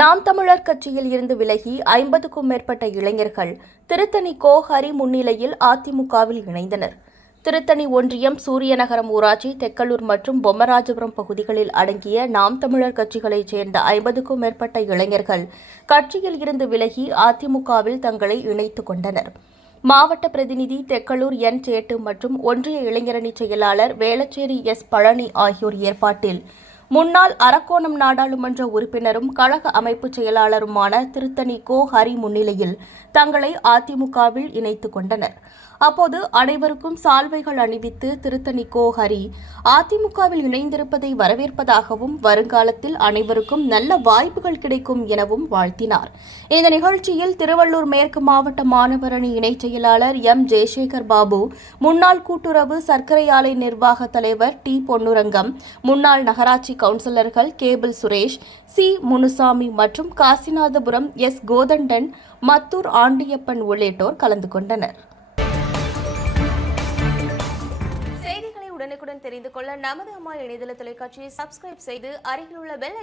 நாம் தமிழர் கட்சியில் இருந்து விலகி ஐம்பதுக்கும் மேற்பட்ட இளைஞர்கள் திருத்தணி கோ ஹரி முன்னிலையில் அதிமுகவில் இணைந்தனர். திருத்தணி ஒன்றியம் சூரியநகரம் ஊராட்சி தெக்கலூர் மற்றும் பொம்மராஜபுரம் பகுதிகளில் அடங்கிய நாம் தமிழர் கட்சிகளைச் சேர்ந்த ஐம்பதுக்கும் மேற்பட்ட இளைஞர்கள் கட்சியில் இருந்து விலகி அதிமுகவில் தங்களை இணைத்துக் கொண்டனர். மாவட்ட பிரதிநிதி தெக்கலூர் என். சேட்டு மற்றும் ஒன்றிய இளைஞரணி செயலாளர் வேளச்சேரி எஸ். பழனி ஆகியோர் ஏற்பாட்டில் முன்னாள் அரக்கோணம் நாடாளுமன்ற உறுப்பினரும் கழக அமைப்பு செயலாளருமான திருத்தணி கோ ஹரி முன்னிலையில் தங்களை அதிமுகவில் இணைத்துக் கொண்டனர். அப்போது அனைவருக்கும் சால்வைகள் அணிவித்து திருத்தணி கோ ஹரி அதிமுகவில் இணைந்திருப்பதை வரவேற்பதாகவும் வருங்காலத்தில் அனைவருக்கும் நல்ல வாய்ப்புகள் கிடைக்கும் எனவும் வாழ்த்தினார். இந்த நிகழ்ச்சியில் திருவள்ளூர் மேற்கு மாவட்ட மாணவரணி இணைச் செயலாளர் எம் ஜெயசேகர் பாபு முன்னாள் கூட்டுறவு சர்க்கரை ஆலை நிர்வாக தலைவர் டி பொன்னுரங்கம் முன்னாள் நகராட்சி கவுன்சிலர்கள் கேபிள் சுரேஷ் சி. முனுசாமி மற்றும் காசிநாதபுரம் எஸ். கோதண்டன் மத்தூர் ஆண்டியப்பன் உள்ளிட்டோர் கலந்து கொண்டனர். செய்திகளை உடனுக்குடன் தெரிந்து கொள்ள நமது அம்மா இணையதள தொலைக்காட்சியை சப்ஸ்கிரைப் செய்து அருகில் உள்ள பெல்